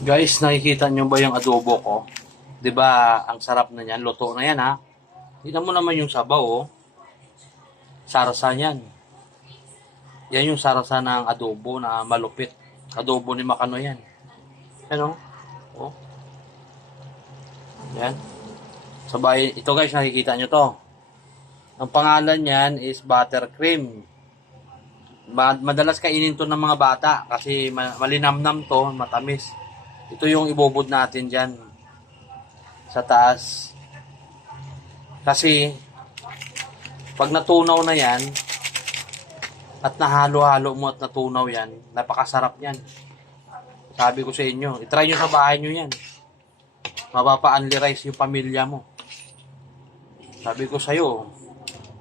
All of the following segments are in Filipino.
Guys, nakikita nyo ba yung adobo ko? ba ang sarap na yan? Luto na yan ha. Tingnan mo naman yung sabaw oh. Sarasa yan. Yan yung sarasa ng adobo na malupit. Adobo ni Makano yan. Ano? Oh. Yan. Sabay, ito guys, nakikita nyo to. Ang pangalan niyan is buttercream. Ma- madalas kainin to ng mga bata kasi ma- malinamnam to, matamis. Ito yung ibubod natin dyan sa taas. Kasi pag natunaw na yan at nahalo-halo mo at natunaw yan, napakasarap yan. Sabi ko sa inyo, itry nyo sa bahay nyo yan. Mapapa-unli rice yung pamilya mo. Sabi ko sa'yo,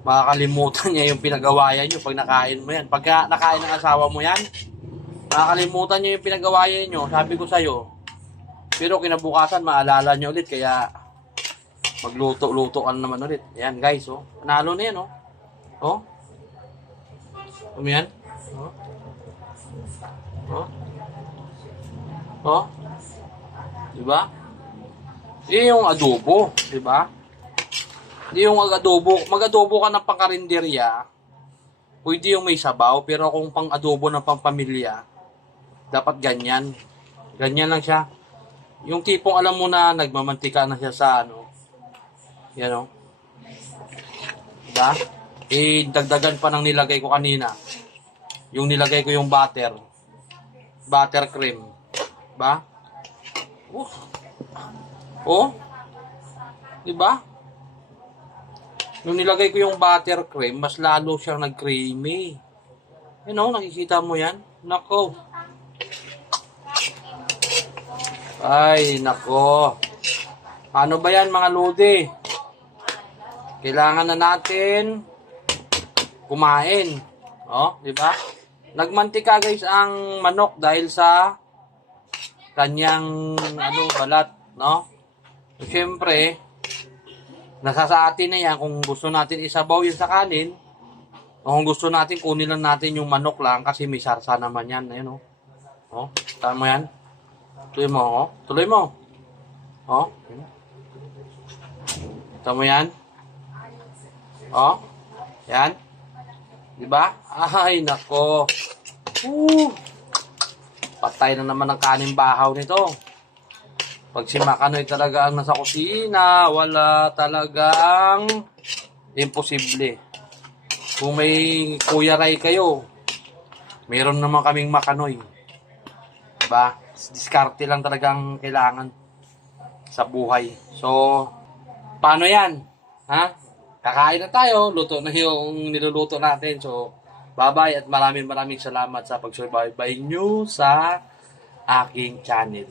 makakalimutan niya yung pinagawayan nyo pag nakain mo yan. Pagka nakain ng asawa mo yan, makakalimutan niya yung pinagawayan nyo. Sabi ko sa'yo, pero kinabukasan, maalala niyo ulit, kaya magluto-luto ka na naman ulit. Ayan guys, oh. Panalo na yan, oh. Oh. Ano yan? Oh. Oh. Oh. Diba? Yun yung adobo, diba? Hindi yung mag-adobo. Mag-adobo ka ng pangkarinderya, pwede yung may sabaw, pero kung pang-adobo ng pangpamilya, dapat ganyan. Ganyan lang siya. Yung tipong alam mo na nagmamantika na siya sa ano. Yan o. Diba? Eh, dagdagan pa ng nilagay ko kanina. Yung nilagay ko yung butter. Butter cream. Diba? Oh. Oh. Diba? Nung nilagay ko yung butter cream, mas lalo siyang nag-creamy. You know, nakikita mo yan? Nako. Ay, nako. Ano ba yan mga lodi? Kailangan na natin kumain. Oh, di ba? Nagmantika guys ang manok dahil sa kanyang ano balat, no? So, syempre, nasa sa atin na yan kung gusto natin isabaw yun sa kanin o kung gusto natin kunin lang natin yung manok lang kasi may sarsa naman yan. Ayun, oh. Oh, tama yan. Tuloy mo, oh. Tuloy mo. Oh. Tama yan. Oh. Yan. Di ba? Ay, nako. Uh. Patay na naman ang kanin bahaw nito. Pag si Makanoy talaga ang nasa kusina, wala talagang imposible. Kung may Kuya Ray kayo, meron naman kaming Makanoy. Diba? Diskarte lang talagang kailangan sa buhay. So, paano yan? Ha? Kakain na tayo, luto na yung niluluto natin. So, bye-bye at maraming maraming salamat sa pagsubaybay nyo sa aking channel.